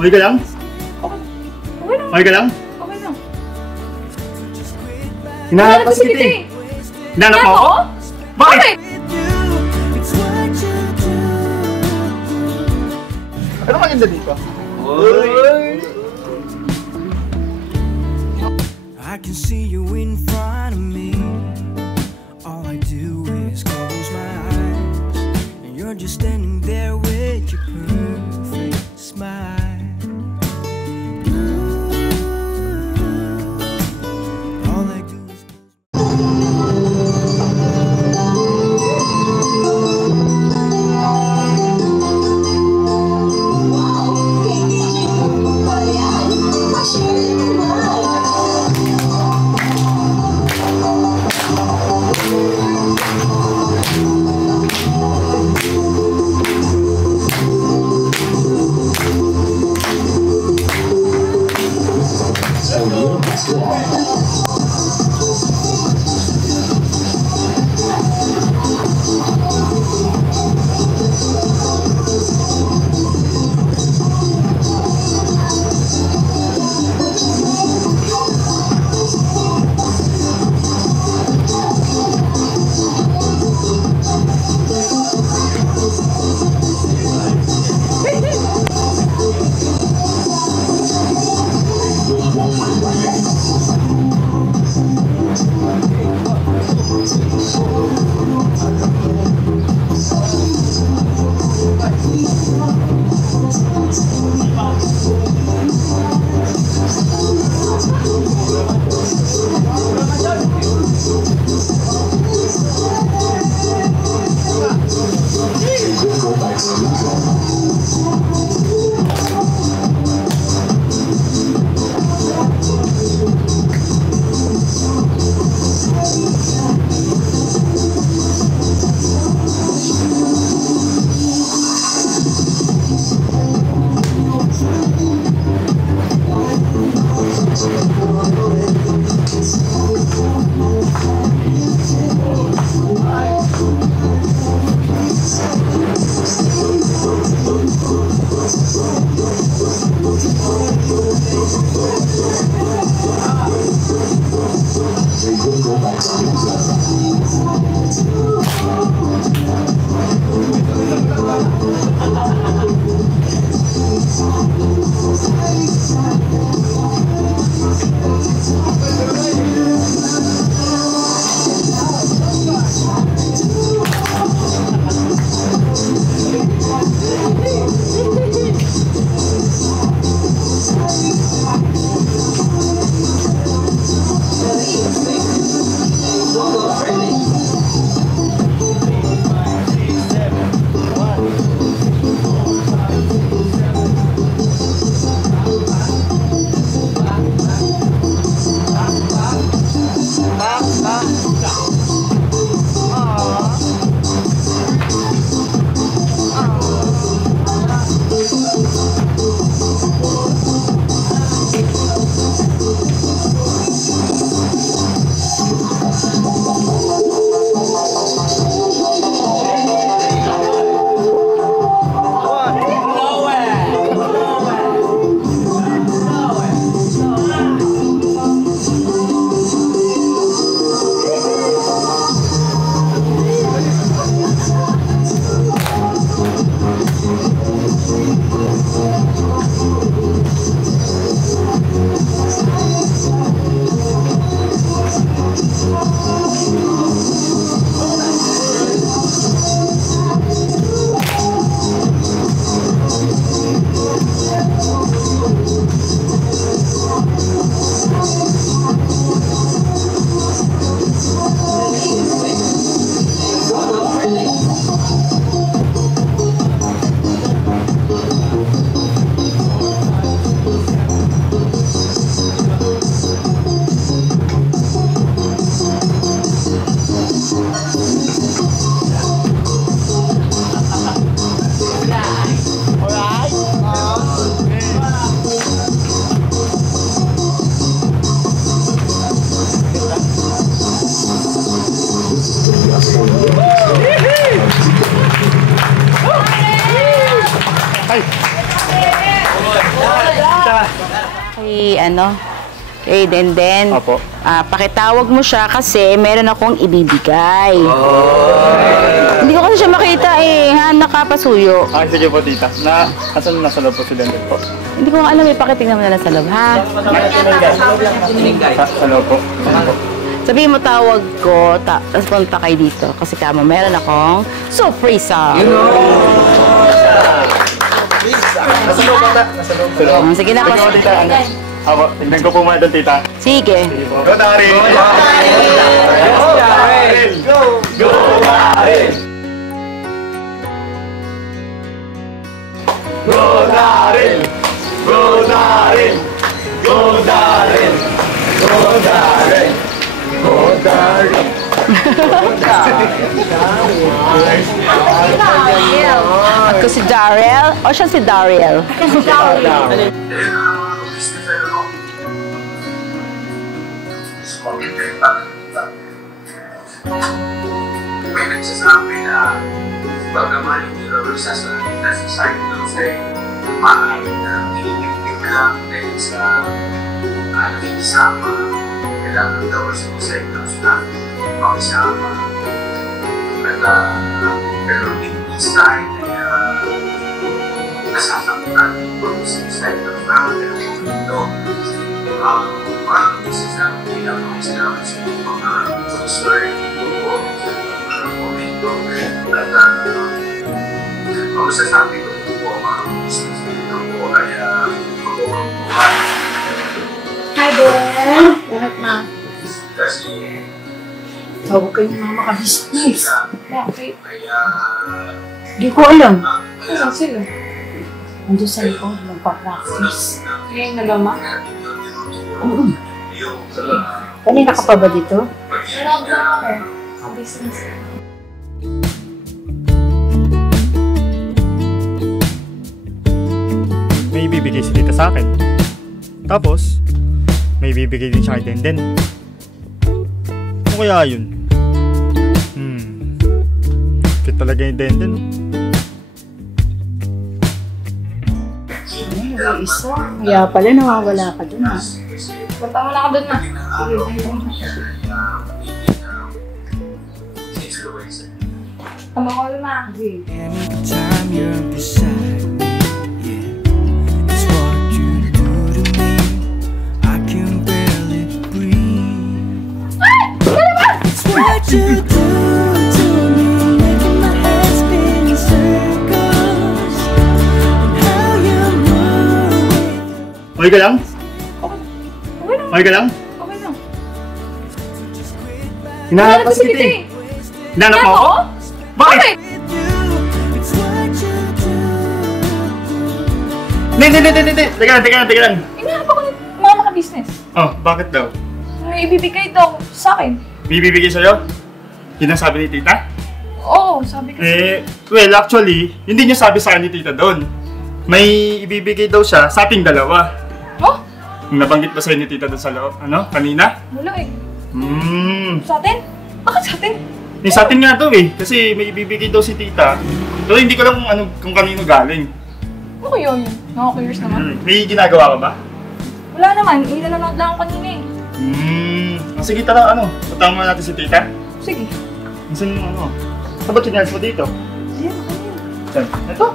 Okay ka lang? Okay. Okay lang. Okay ka lang? Okay lang. Hinahanap kasi kita eh. Hinahanap mo ako? Bakit? Ano maganda dito? I can see you in front of me. All I do is close my eyes, and you're just standing there with your perfect smile. All I do is kay Denden. Opo. Pakitawag mo siya kasi meron akong ibibigay. Hindi ko kasi siya makita nakapasuyo. Sige po, tita. Asan nasa loob po si Denden po? Hindi ko alam, pakitignan mo na lang sa loob, ha? Sa loob po. Sabihin mo tawag ko, tapos punta kayo dito. Kasi kamo, meron akong surprise. Nasa loob po, nasa loob. Sige na, Sige po, tita. Ako, tignan ko po muna doon, tita. Sige. Sige po. Go, Daryl! Go, Daryl! Go, Daryl! Go, Daryl! Go, Daryl! Go, Daryl! Go, Daryl! Go, Daryl! Ako si Daryl o siya si Daryl? May nagsasabi na bagaman hindi raw sasalita sa side ng say maaaring na tinitip lang dahil sa nakikisama kailangan daw sa side ng sinabi makisama pero hindi side ay nasasaktan kung sa side ng family ito parang nasasabi lang ang sinabi sa mga concern o momento at ang masasabi ko po mga business dito po ay magbubuhan. Hi, Ben! Bakit na? Kasi Tawag kayo mga makabisnes. bakit ay Hindi ko alam. kaya sila? Ando sa likod, magpa-practice. ngayon na gama? Kanina ka pa ba dito? Sarap lang ako. Ang business. May ibibigay si tita sa akin. Tapos, may ibibigay din siya kay Denden. Ano kaya yun? Fit talaga yung Denden. Wala isa. Kaya pala nawawala ka dun ha. Punta mo na ako dun, ma. Tama ko, ma. Anytime you're beside me, yeah, it's what you do to me. I can barely breathe. It's what you do to me, making my head spin in circles. And how you move. Okay ka lang? Okay ka lang? Okay lang. Hinahanap ka si tita eh. Hinahanap mo ako? Bakit? It's what you do. Hindi. Teka lang. Inahanap ako ng mga makabusiness. Oh, bakit daw? May ibibigay daw sa akin. May bibigay sa'yo? Yun ang sabi ni tita? Oo, sabi ko. Well, actually, hindi niya sabi sa akin ni tita doon. May ibibigay daw siya sa ating dalawa. Oh? Nabanggit ba sa'yo ni tita doon sa loob? Kanina? Wala eh. Sa Sa atin? Bakit sa atin? Sa atin nga daw eh. Kasi may ibibigay daw si tita. Pero hindi ko lang kung kanino galing. Ano kayo yun? Nakaka-curious naman. May ginagawa ka ba? Wala naman. Inanonood lang ako kanina eh. Sige, tara, puntahan mo natin si tita. Sige. Saan yung Saan ba chinyals mo dito? Diyan, kanina. Saan? Ito?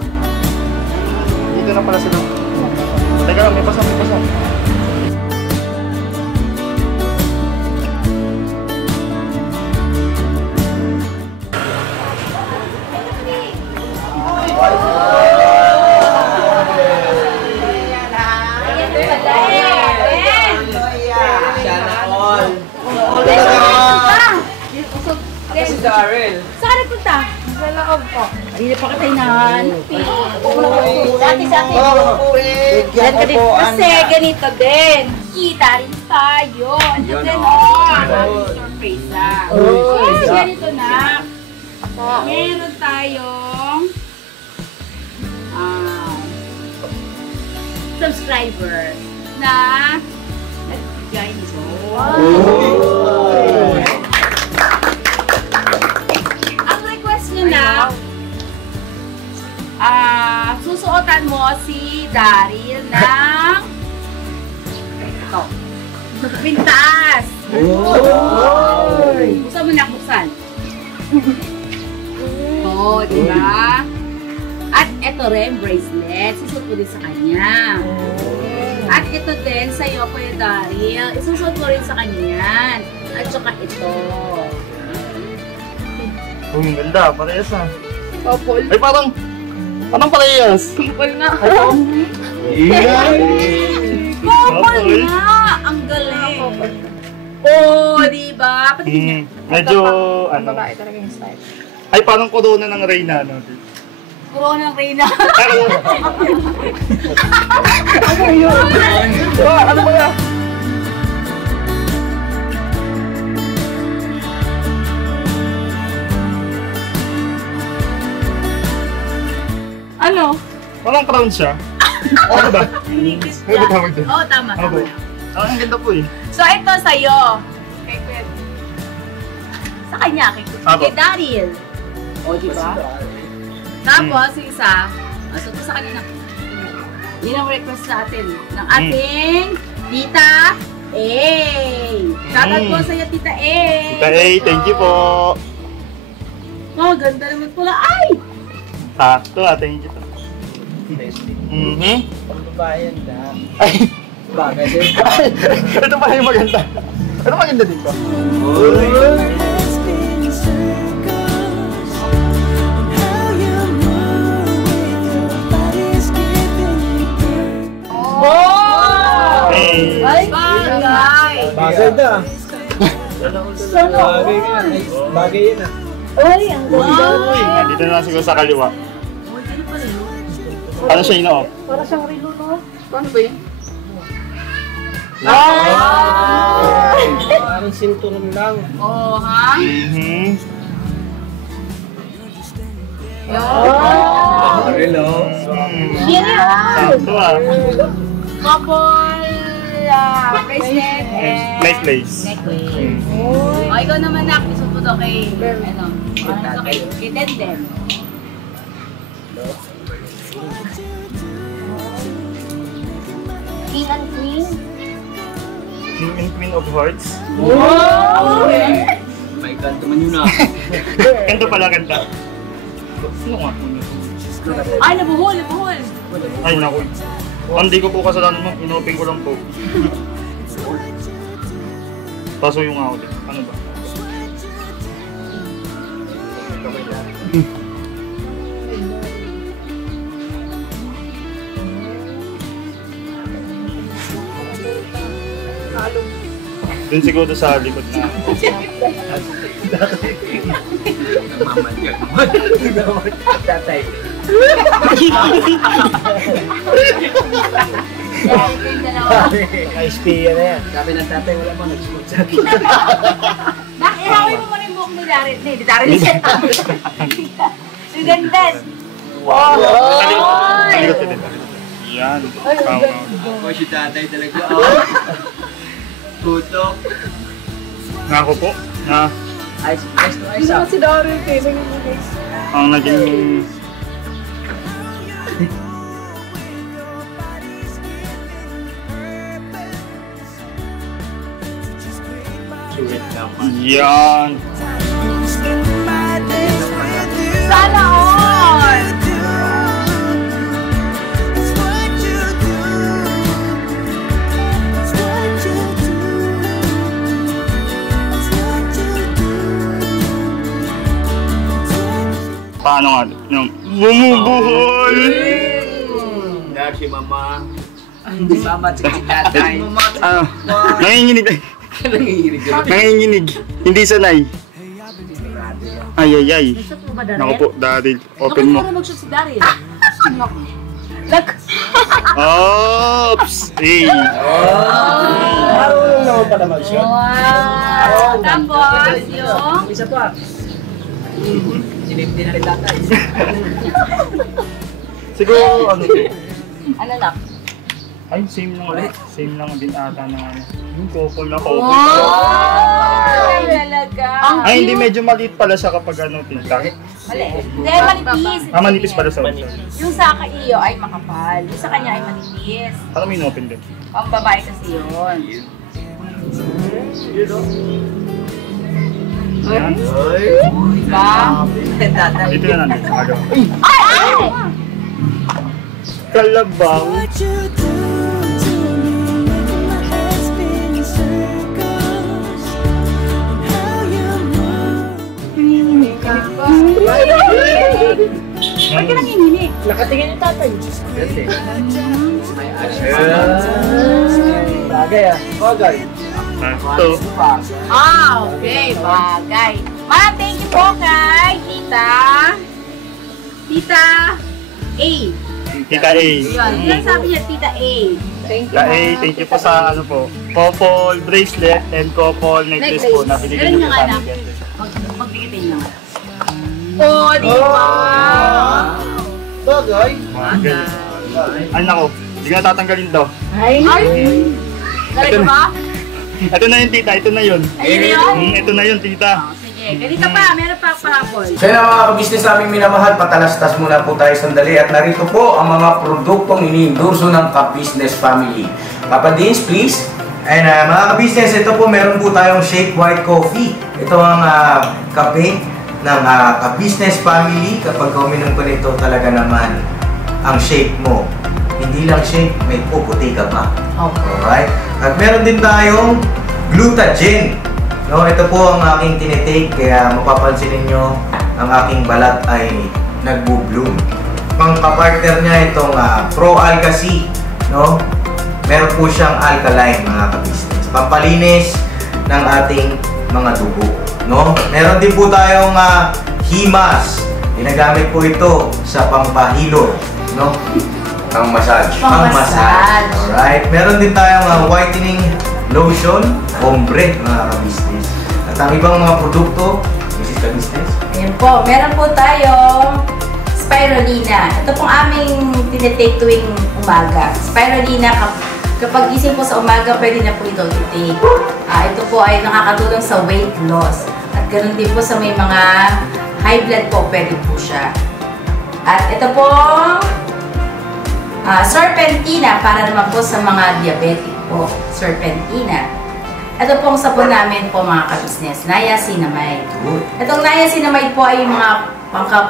Dito na pala sila. Teka lang, may pasang. Si Daryl. Saan ka nagpunta? Sa loob po. Hindi pa kita hinahanap. Dati. Yan ka din. Kasi ganito din. Kita rin tayo. Ano din surprise ah. Ganito na. Meron tayong subscriber na nagbigay nito. Ang request nyo na, susuotan mo si Daryl ng Kapintaas! Buksan mo na, buksan. Oo, diba? At ito rin, bracelet. Susuot mo din sa kanya. At ito din, sa'yo, Kuya Daryl. Isusuot mo rin sa kanya yan. At saka ito. Ang ganda, parehas ah. Couple. Ay, parang parehas. Couple nga. Couple nga! Ang galing! Oo, diba? Medyo, ano, Babae talaga yung style. ay parang corona ng Reyna, no? Corona ng Reyna. Ano ba yan? Ano? Parang crown siya. Ano ba? Ano ba tawag doon? Oo, tama. Ano ba? Ang ganda po eh. So, ito sa'yo. Kay Kuya. Sa kanya, kay Daryl. O, diba? Tapos, yung isa, so sa kanya na. Yun ang request natin ng ating Tita A. Shoutout po sa'yo, Tita A. Tita A, thank you po. Oh, ganda naman pula. Ay! Sakto ah, thank you. Pambabayan na. Ay, Bagay din. ito pa yung maganda. Ano maganda dito? Let's spin circles. How you move with your body's giving me birth. Hey. Ay, bagay! Bagay na. Sana Bagay na. all! Bagay yun ah. Ay, ang ganda! Dito na lang siguro sa kaliwa. Uy, ano pala yun? Ano siya ino? Para siyang relo, no? Paano ba yun? Parang sinturon lang. Oh, ha? Hello. Sakto ah. Couple bracelet and Necklace. necklace. O, ikaw naman nak, gusto mo daw kay, ano, ano kay Denden. King and Queen. King and Queen of Hearts. May kanto man yun ah. Kanto pala, kanta. Sino nga? Ay, nabuhol, nabuhol. Ay, naku. Hindi ko po kasalanan mo, inoping ko lang po. Pasuyo nga ako din. Ano ba? Doon siguro sa likod na. Mamanyag mo. Tatay. Ka-SPA na yan. Sabi ng tatay, wala mo nag-scoot sa akin. Nak, ihawin mo muna yung buhok ni Daryl. Hindi, Daryl siya. Si Denden. Wow! Talikod ko din. Yan. Tama. Ako si tatay talaga. Puto. Nga ako po, na Ice to Hindi ice naman up. si Daryl kayo. Guys. ang naging Sulit naman. yan. Spend my days with you. Sana all! It's what you do. It's what you do. It's what you do. Paano nga? Yung bumubuhol! Dahil si mama. Si mama at si tatay. Nanginginig. Nanginginig. Hindi sanay. Ay, ay, ay. Shoot mo ba, Daryl? Naku po, Daryl. Open mo. Naku, mag-shoot si Daryl. Oops! Hey! Marunong naman pala mag-shot. Wow! Tapos, yung... Isa pa. Sinipti na rin tatay. Siguro, ano to? Ano lang? Ay, same lang ulit. Same lang din ata na ano. Yung couple na couple. Ay, talaga. Ay, hindi, medyo maliit pala siya kapag ano, tinta. Mali. Hindi, manipis. Manipis pala sa Yung sa iyo ay makapal. Yung sa kanya ay manipis. Parang may open din. Pang babae kasi yun. Yan. Diba? Dito na natin. Kalabaw. What you do to me, making my head spin in circles, and how you move. Ba't ka nanginginig? Nakatingin yung tatay. May action. Bagay ah. Bagay. Ito. Okay, bagay. Ma'am, thank you po kay Tita A. Tita A. Yun, sabi niya, Tita A. Thank you. Tita A, thank you po sa ano po. Couple bracelet and couple necklace po na binigyan niyo po sa amin. Magbigitin nyo nga. Oh, di ba? Bagay. Bagay. Ay nako, hindi ka natatanggalin daw. Ay! Talaga ba? Ito na yun tita, ito na yun. Ayun na yun? Ito na yun tita. Sige, ganito pa, meron pa parapol. So yun mga kabisnes naming minamahal, patalastas muna po tayo sandali at narito po ang mga produktong iniendorso ng Ka-Business Family. Papa Dins, please. And mga kabisnes, ito po meron po tayong Shake White Coffee. Ito ang kape ng Ka-Business Family. Kapag uminom ko nito talaga naman ang shake mo. Hindi lang shake, may puputi ka pa. Okay. Alright? At meron din tayong Glutagen. No, ito po ang aking tinitake, kaya mapapansin ninyo ang aking balat ay nagbo-bloom. Pang-partner niya itong Pro Alka C, no? Meron po siyang alkaline mga ka-business. Pampalinis ng ating mga dugo, no? Meron din po tayong Himas. Ginagamit po ito sa pampahilo, no? Pang-massage. Pang-massage. Alright. Meron din tayong whitening lotion, ombre mga ka-business. At ang ibang mga produkto, Mrs. Ka-Business. Ayan po, meron po tayong spirulina. Ito pong aming tinitake tuwing umaga. Spirulina, kapag gising po sa umaga, pwede na po ito i-take. Ito po ay nakakatulong sa weight loss. At ganoon din po sa may mga high blood po, pwede po siya. At ito po, serpentina, para naman po sa mga diabetic po, serpentina. Ito pong sabon namin po mga ka-business, niacinamide. Itong niacinamide po ay yung mga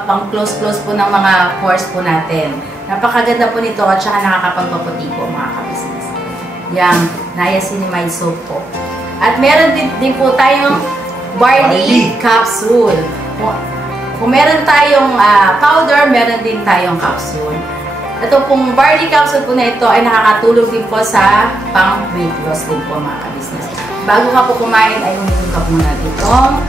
pang-close-close po ng mga pores po natin. Napakaganda po nito at saka nakakapagpaputi po mga ka-business. Yang niacinamide soap po. At meron din po tayong barley capsule. Kung meron tayong powder, meron din tayong capsule. Ito pong barley capsule po na ito ay nakakatulong din po sa pang-weight loss din po mga ka-business. Bago ka po kumain ay uminom ka muna itong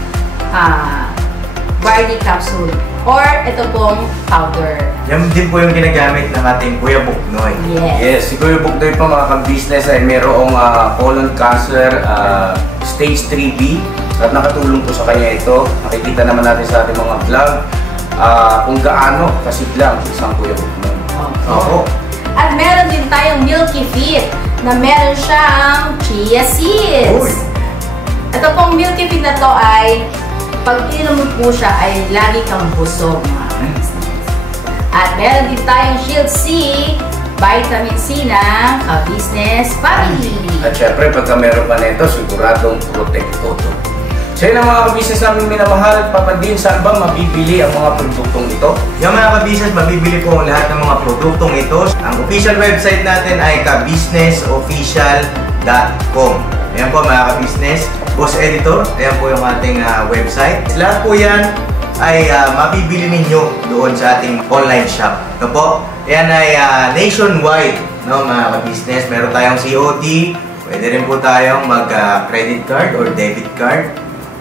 barley capsule or ito pong powder. Yan din po yung ginagamit ng ating Kuya Buknoy. Yes. Yes, si Kuya Buknoy po mga ka-business ay mayroong colon cancer stage 3B at nakatulong po sa kanya ito. Nakikita naman natin sa ating mga vlog kung gaano kasiglang isang Kuya Buknoy. Oo. At meron din tayong Milky Fit na meron siyang chia seeds. Uy. Ito pong Milky Fit na to ay pag inom mo po siya ay lagi kang busog mga ka-business. At meron din tayong Shield C, vitamin C na Ka-Business Family. At syempre pagka meron pa nito siguradong protekto to. So yun ang mga ka-business namin minamahal, Papa Din, saan ba mabibili ang mga produktong ito? Yung mga ka-business, mabibili po ang lahat ng mga produktong ito. Ang official website natin ay kabusinessofficial.com. Ayan po mga ka-business, Boss Editor, ayan po yung ating website. Lahat po yan ay mabibili ninyo doon sa ating online shop. Ito po, ayan ay nationwide, no, mga ka-business. Meron tayong COD, pwede rin po tayong mag-credit card or debit card.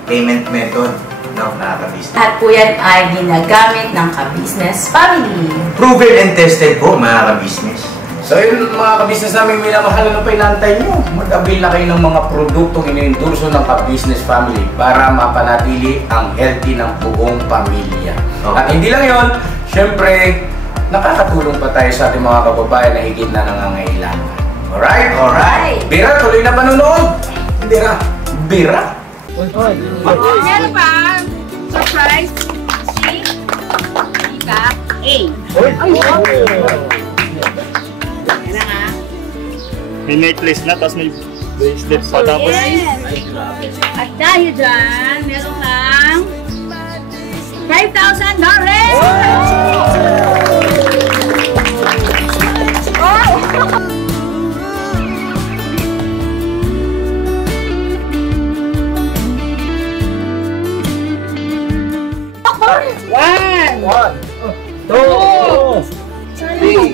Payment method, no, mga ka-business. At po yan ay ginagamit ng Ka-Business Family. Proven and tested po, mga ka-business. So yun mga ka-business namin minamahal, ano pa inaantay nyo? Mag-avail na kayo ng mga produktong iniendorso ng Ka-Business Family para mapanatili ang healthy ng buong pamilya. Okay. At hindi lang yun, syempre, nakakatulong pa tayo sa ating mga kababayan na higit na nangangailangan. Alright? Alright. Bira, tuloy na panunood. Hindi na. Bira. Meron pa, surprise, si Tita A. Yan na nga. May necklace na, tapos may Bracelet pa tapos. Yes. At dahil dyan, meron kang $5,000! One, two, three,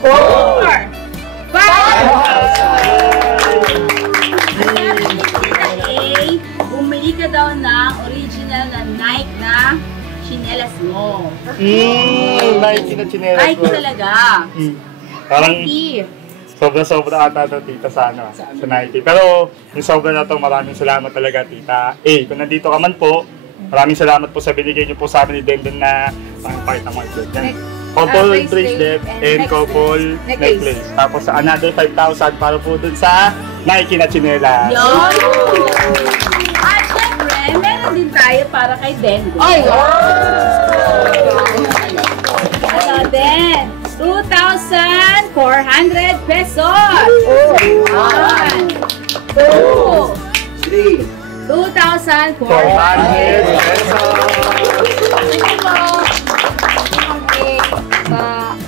4, 5! Bumili ka daw ng original na Nike na chinelas mo. Nike na chinelas mo. Nike talaga. Parang Nike. sobra-sobra ata ito, tita, sa Nike. Pero yung sobra na ito, maraming salamat talaga, tita. Kung nandito ka man po, maraming salamat po sa binigay niyo po sa amin ni Denden na pang-part ng market. Couple bracelet and couple necklace. Tapos another 5,000 para po dun sa Nike na chinelas. Yun! At syempre, meron din tayo para kay Denden. Ay! Ano din? 2,400 pesos! 1, 2, 2,400 pesos! Sa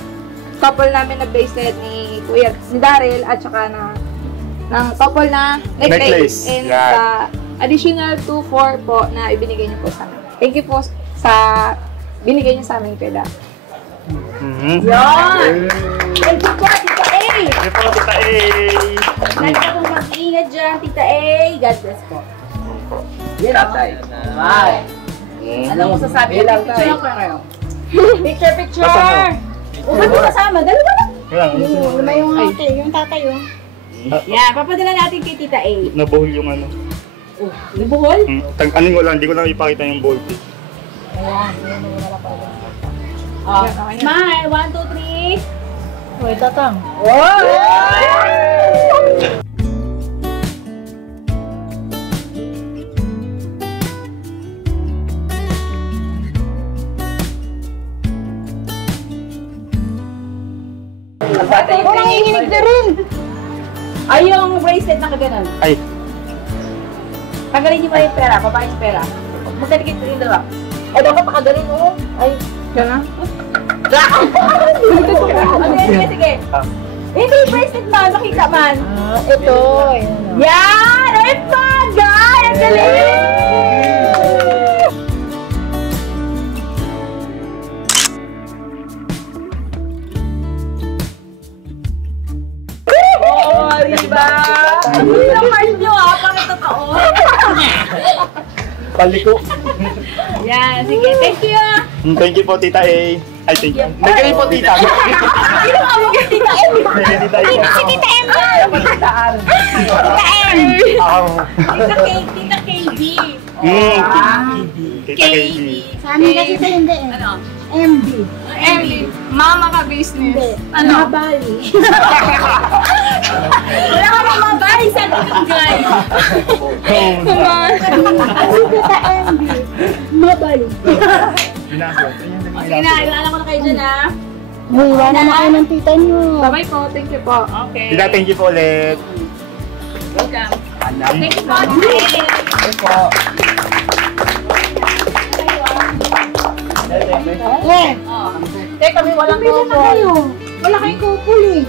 couple namin na bracelet ni Kuya, ni Daryl, at saka ng couple na necklace. And sa additional 2,400 po na ibinigay niyo po sa amin. Thank you po sa binigay niyo sa amin, Kuya. Yun! Thank you po, Tita A! Thank you po, Tita A! Lagi na pong mag-ingat dyan, Tita A. God bless po. Yan ako. Wow! Ano mo sasabi? Picture ako kayo. Picture! Huwag mo kasama. Dalawa lang. Yung ate, yung tatay, yung. Yan, papadala natin kay Tita A. Nabuhol yung ano. Nabuhol? Ano ko lang, hindi ko lang ipakita yung voltage. Ayan, yun wala pa. Smile! 1, 2, 3. Uy, tatang. Walang hihinig na rin! Ay, yung bracelet na kaganon. Ay! Tagalin niyo pa yung pera, babae yung pera. Magkalikit rin dalawa. Ay, dapat pakagalin mo. Ay, Yan na? sige. Hindi, bracelet man, makita man. Ito. Yan! Ay, bagay! Ang galing! Diba? Hindi lang part nyo parang totoo. Paliko. Yan, sige. Thank you. Thank you po, Tita A. Ay, thank you. May kayo po, Tita. Sino ka mo kay Tita M? May Tita A. Si Tita M ba? Tita M. Tita K, Tita KB. Tita KB. Sa amin kasi ito hindi eh. Ano? MB. MB. Mama ka business. Hindi. Ano? Mabali. Wala ka mamabay sa ating guys. Kasi sa MB. Mabali. Sige na, ilala ko na kayo dyan ha. Wala na kayo ng tita nyo. Bye-bye po. Thank you po. Okay. Tita, thank you po ulit. Welcome. Thank you po. Thank you po. Teka, kami walang Pwede na kayo. Wala kayong kupul eh.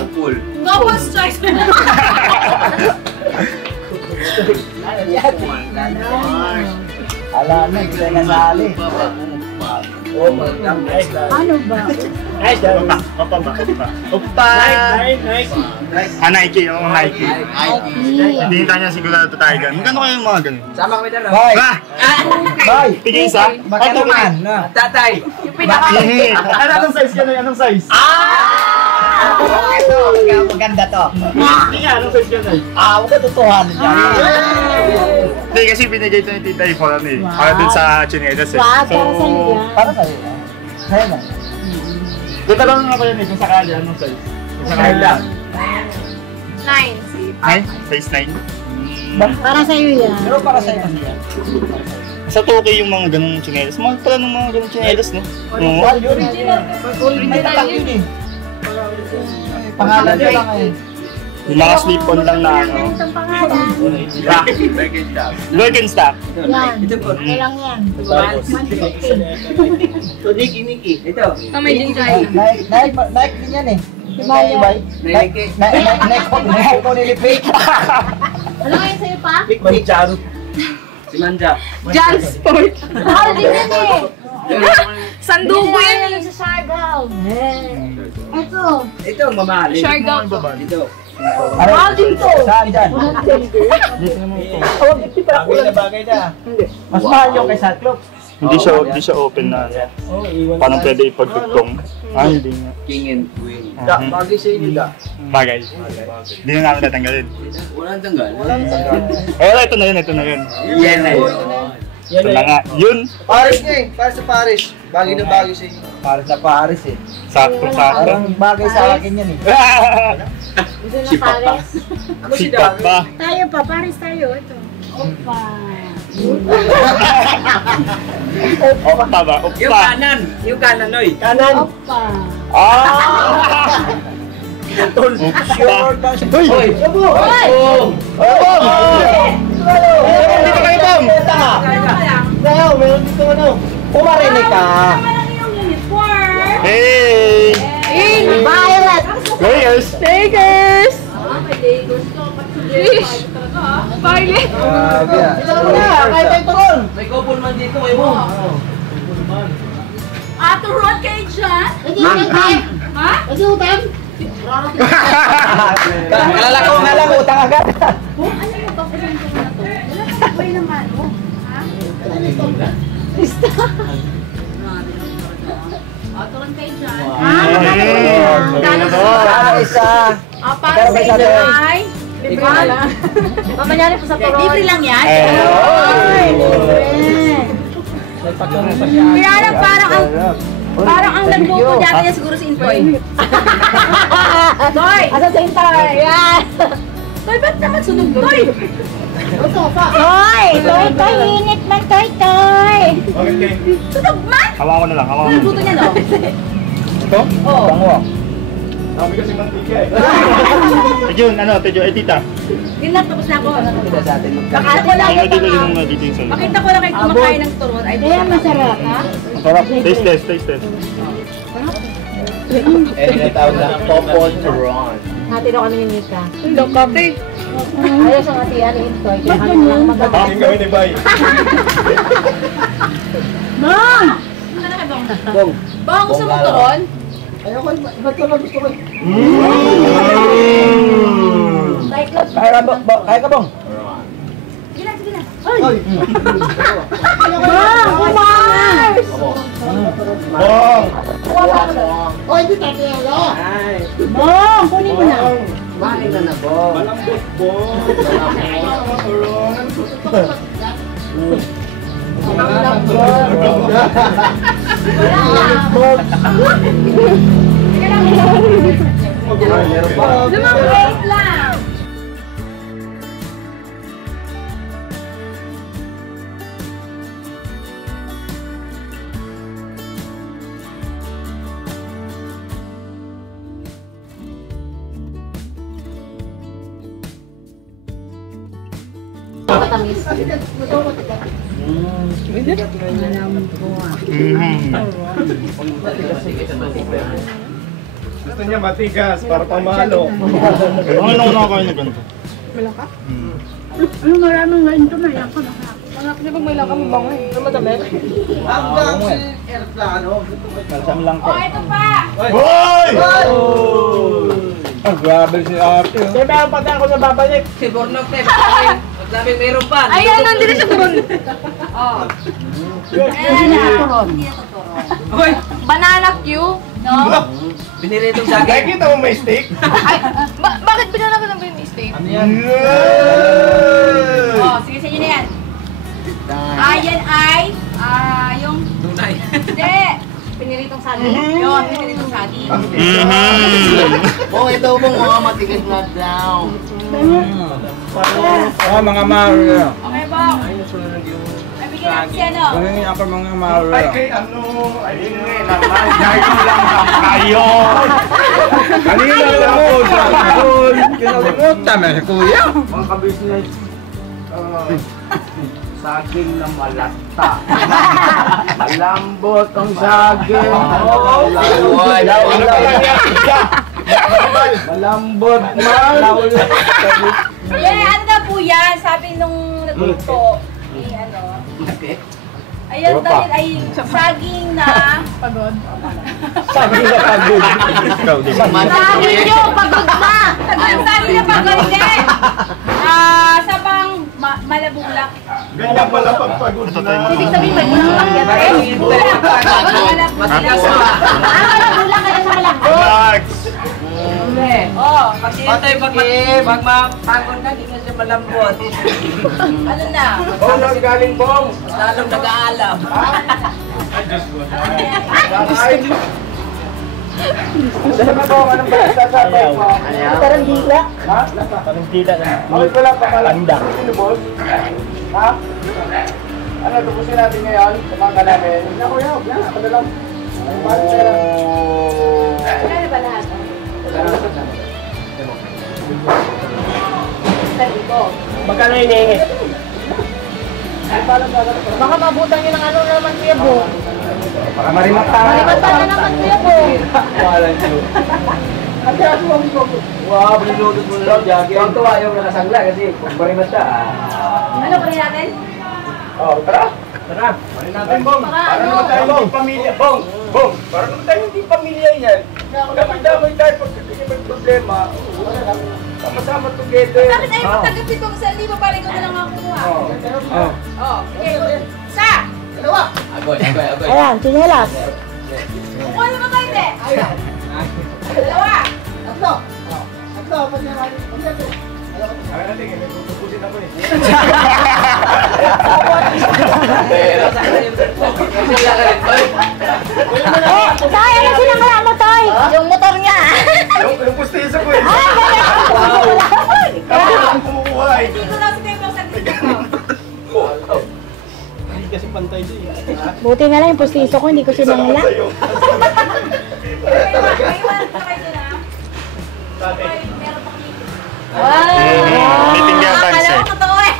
Ang pool. Couple strikes. Ala na, kaya nasali. Oh, magandang nice. Ano ba? Nice, Opa ba? Opa! nice. Nike, yung Nike. Hindi niya sigurado tayo ganun. Magkano kayo yung mga ganun? Sama kami dalawa. Bye! Ba! Bye! Tigil isa? Baka naman! No? Tatay. Anong size ka na? Anong size? Ito, maganda to. Hindi nga, anong size ka na? Huwag ka tutuhan niya. Hindi, kasi binigay ito ni Tita A for ano eh. Para dun sa chinelas eh. Wow, para sa iyo yan. Para sa'yo. Sa'yo na. Dito lang nga kayo eh, kung sakali, anong size? Kung sakali lang. 9. Ay, size 9. Para sa iyo yan. Pero para sa'yo kasi yan. Sa Tokyo yung mga ganung chinelas. Mahal pala ng mga ganung chinelas, no? Oo. Original. May tatak yun eh. Pangalan nyo lang eh. Yung mga slip-on lang na ano. Itong pangalan. Birkenstock. Yan. Ano lang yan? So, Nikki. Ito. Kamay din dyan. Nike din yan eh. Nike ko nilipik. Ano ngayon sa'yo pa? Si Manja. Jan Sport. Mahal din yan eh. Sandugo yan. Sa Siargao. Ito. Ito ang mamahalin. Siargao. Ito. Mahal din to. Saan dyan? Bagay na bagay na. Mas mahal yung kay Cyclops. Hindi siya open na. Paano pwede ipagtugtong? Hindi nga. King and Queen. Bagay sa inyo da. Bagay. Hindi na namin natanggalin. Walang tanggal. Ito na yun. Yan na yun. Ito na nga. Yun. Paris nga eh. Paris sa Paris. Bagay na bagay sa inyo. Paris na Paris eh. Sakto. Parang bagay sa akin yan eh. Ito na Paris. Sipak pa. Tayo pa. Paris tayo. Ito. Opa. Opa ba? Yung Opa. kanan. Yung kanan, Noy. Kanan. Opa. Opa. Hoy! Dito kayo, Tom! Sayo, meron dito ano. Pumarinig ka. Hey! Violet. Players! Takers! Fish! Violet! Grabe ah. Kahit tayo turon. May couple man dito, may mo. Turon kayo dyan? Ha? Ito utam. Kalala ko nga lang, utang agad. Ano mo ba kung na to? Wala ka buhay naman, oh. Ha? Turon kayo dyan. Kala isa. Para sa inyo ay... Libre lang. Mamanyari po sa turon. Libre lang yan? Ay, libre. Kaya lang parang ang nagbuko dati niya siguro si Intoy. Toy! Asa sa Intoy? Yan. Toy, ba't naman sunog, Toy? Toy! Toy, init man, Toy. Sunog man? Hawa ko na lang. Ang luto niya, no? Ito? Oo. Bango. Tedyo, tita. Yun lang, tapos na ako. Sa atin Pakita ko lang. Dito yung sa Pakita ko lang kayo kumakain ng turon. Ay, Kaya masarap. ha? Masarap. Taste test. tinatawag na Popo Turon. Hati daw kami ni Mika. Hindi, kape. Ayaw siyang hatian ni Intoy. Kaya kami lang magagawa. kami ni Bay. Bong! Bong. Bong, gusto mo turon? Ayoko, iba't ko na gusto ko. Cyclops. Kaya ka, Bong? Sige na. Ay! Mars! Bong! Oy, di tayo yalo! Bong, kunin mo na. Kumain ka na, Bong. Malambot, Bong. Lumang lang. Matamis. Gusto niya matigas para pamalo. Ano nakakain na ganito? Ano maraming ngayon ito na yan ko na. Kasi pag may lakam, bango eh. Ano madami? Hanggang si aeroplano. Kalsam lang Oh, ito pa! Hoy! Ang grabe si Ate. Kaya meron pa tayo ako na babalik. Si Bornok, sabi mayroon pa. Ayan, nandito siya turon. Oh. Ayan na. Turon. Hindi ito turon. Hoy! Banana Q, no? Biniritong sa akin. Nakikita mo may steak? Ay, bakit binala ko ng green steak? Ano yan? Oh, sige sa inyo na yan. Ayan ay, yung... Tunay. Hindi. Piniritong saging. Yun, piniritong saging. Oh, ito po mga matigas na daw. Mga Mario. Okay, Bong. Ay, bigyan si ano? Ganun ako mga mahal. Ay, kay ano, ayun naman, ngayon lang ang kayo. Kanina lang ako sa school. Kinalimutan na si Kuya. Mga kabisnes. Saging na malata. Malambot ang saging. Malambot man. Ano na po yan? Sabi nung nagluto. Ano? Ayun dahil ay saging na pagod. Saging na pagod. Saging nyo, pagod na! Saging na pagod din! Sa pang malabulak. Ganyan pala pagpagod na. Ibig sabihin malabulak pakyat eh? Malabulak. Malabulak kaya sa malabulak. Patay pag mapagod na, di na siya malambot. Ano na? Bong, galing Bong. Lalong nag-aalam. Ay, Diyos ko. Dala na Bong, anong sasabi mo? Tarantila. Ha? Tarantila na. Bakit wala pa kalanda? Sino boss? Ha? Ano, tubusin natin ngayon? Sumangka namin. Hindi na kuya, huwag na. Ako na lang. Kaya ba lahat? Magkano hinihingi? Baka mabutan nyo ng ano naman kuya Bo. Para marimata. Malimata na naman kuya Bo. Wow, binulot mo na lang, Jackie. Ang tuwa yung nakasangla kasi pag marimata. Ano pa rin natin? Oh, tara. Tara. Marin natin, Bong. Para naman tayo hindi pamilya. Bong, Bong. Para naman tayo hindi pamilya yan. Damay-damay tayo pag may problema. Sama-sama together. Bakit ayaw magtagapit ko sa liba para ikaw na lang ako kumuha? Sige. Sa! Agoy. Ayan, sinelas. Kukuha naman kayo, te! Dalawa! Tatlo, pag naman. Kaya natin, tutupusin ako eh. Tay, ano sinangala mo, Tay? Yung motor niya. Yung pustiso ko eh. Kaya ako kumukuha eh. Hindi ko lang sa tayo sa dito. Hindi kasi pantay din. Buti nga lang yung postiso ko, hindi ko sinangala. May iwan pa kayo na. Meron pa dito. Meeting niya, Akala Banse. ko totoo eh.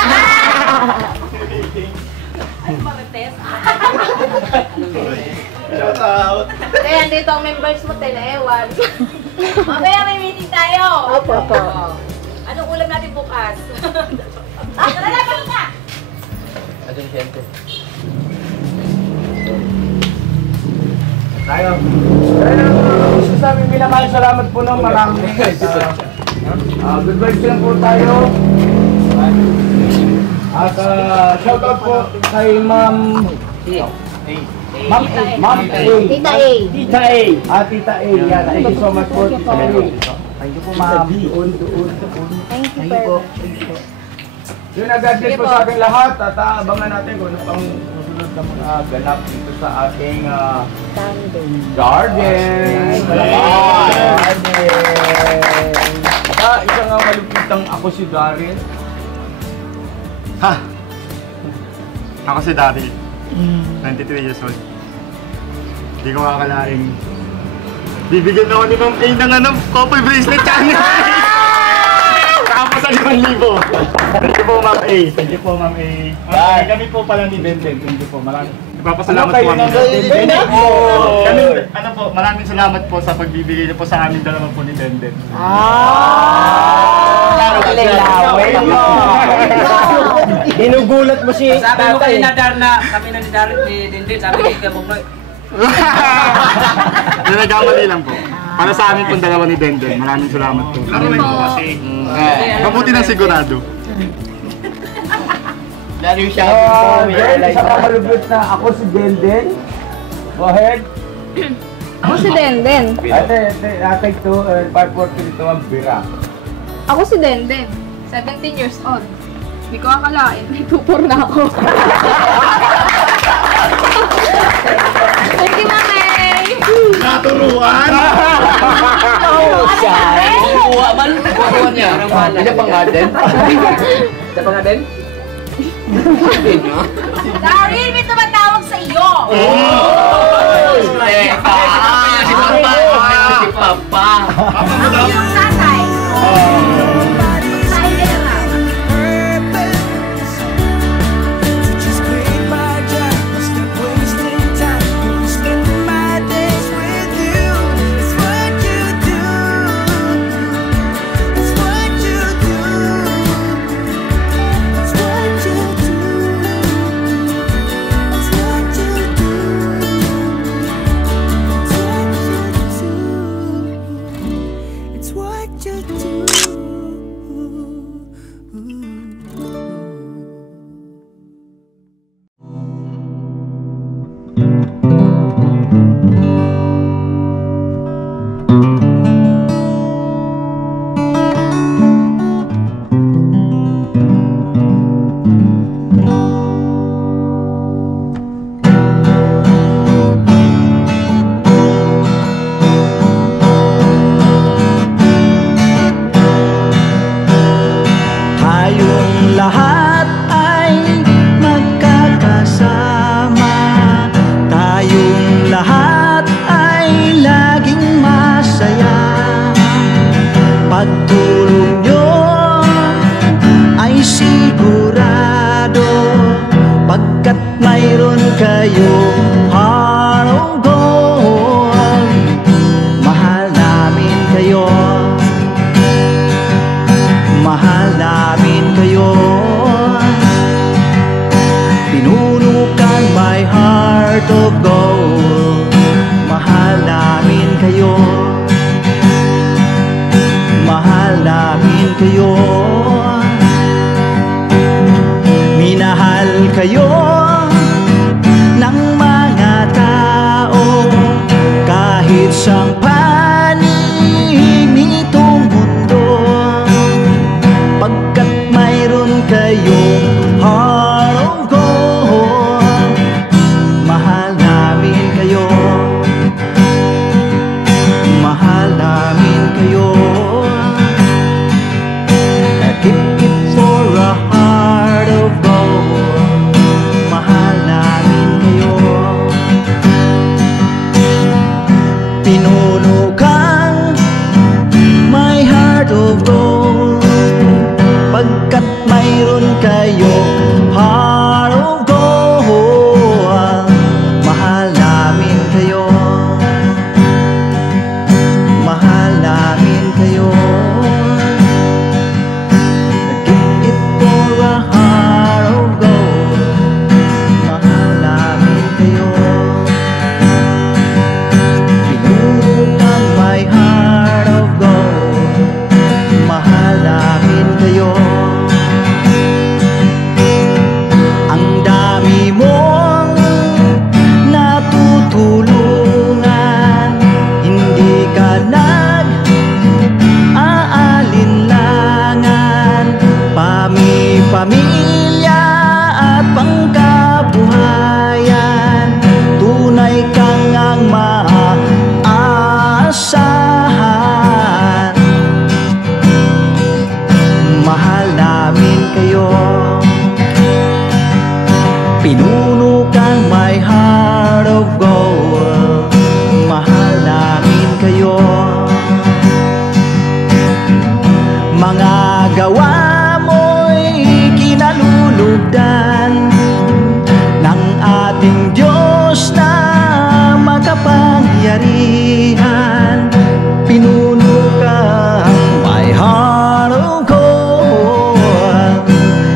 Ano ba, Tess? Shout out. Kaya dito ang members mo, Telewan. Mamaya may meeting tayo. Opo. Anong ulam natin bukas? Tara na, pasok na! Adun siyempre. Tayo. Gusto sa amin minamahal, salamat po ng marami. Good vibes lang po tayo. At shout out po kay Ma'am Tita A. Tita A. Tita A. Yan. Thank you so much po, Tita A. Thank you po, Ma'am. Thank you po. Yun, agad din po sa ating lahat at abangan natin kung ano pang susunod na mga ganap dito sa ating garden. Isa nga malupitang ako si Daryl. Ha? Ako si Daryl. 23 years old. Hindi ko makakalaing. Bibigyan ako ni Ma'am A ng couple bracelet channel. Tapos sa 5,000. Thank you po, Ma'am A. Thank you po, Ma'am A. Kami po pala ni Benden. Thank you po. Ipapasalamat po kami. Maraming salamat po sa pagbibigay niyo po sa amin dalawa po ni Benden. Ginugulat mo si Sabi mo kanina, Darna, kami na ni Darren, ni Dindin, sabi ni Kuya Bugnoy. Nagkamali lang po. Para sa amin pong dalawa ni Denden. Maraming salamat po. Laruin ko kasi. Mabuti na sigurado. Lalo yung Sa kamalubot na ako si Denden. Go ahead. Ako si Denden. Atay to 540 ito ang bira. Ako si Denden. 17 years old. Hindi ko akalain. May 2-4 na ako. Thank you, Mami! Naturuan! Kuha man, kuha niya. Hindi pa nga din. Hindi pa nga din? Daryl, may tumatawag sa iyo! Si Papa! Yung tatay! Pagtulong nyo ay sigurado, pagkat mayroon kayong heart of gold. Mahal namin kayo, mahal namin kayo. Pinuno kang my heart of gold. Mahal namin kayo, mahal namin kayo. Minahal kayo ng mga tao kahit sang panig nitong mundo, pagkat mayroon kayong heart of gold. Mahal namin kayo, mahal namin kayo. Pinuno kang my heart of gold, pagkat mayroon kayong heart of gold. Mahal namin kayo, mahal namin kayo. Give it for a heart of gold. Mahal namin kayo. My heart of gold, mahal namin kayo. Ang dami mong natutulungan, hindi ka nag-aalinlangan. Pamilya at pangkabuhayan, tunay kang ang asahan. Mahal namin kayo, pinuno kang my heart of gold. Mahal namin kayo. Mga gawa mo'y kinalulugdan ng ating Diyos na makapangyarihan. Pinuno kang my heart of gold.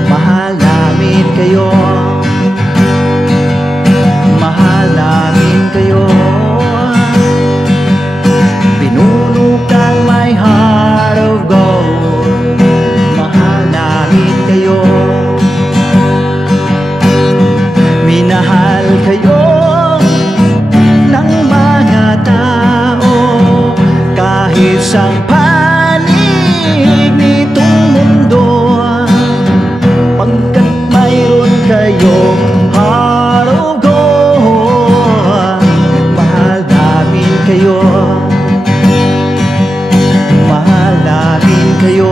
Mahal namin kayo, mahal namin kayo. Pinuno kang my heart of gold. Mahal namin kayo, minahal kayo ng mga tao kahit sang panig nitong mundo, pagkat mayroon kayong heart of gold. Mahal namin kayo, mahal namin kayo.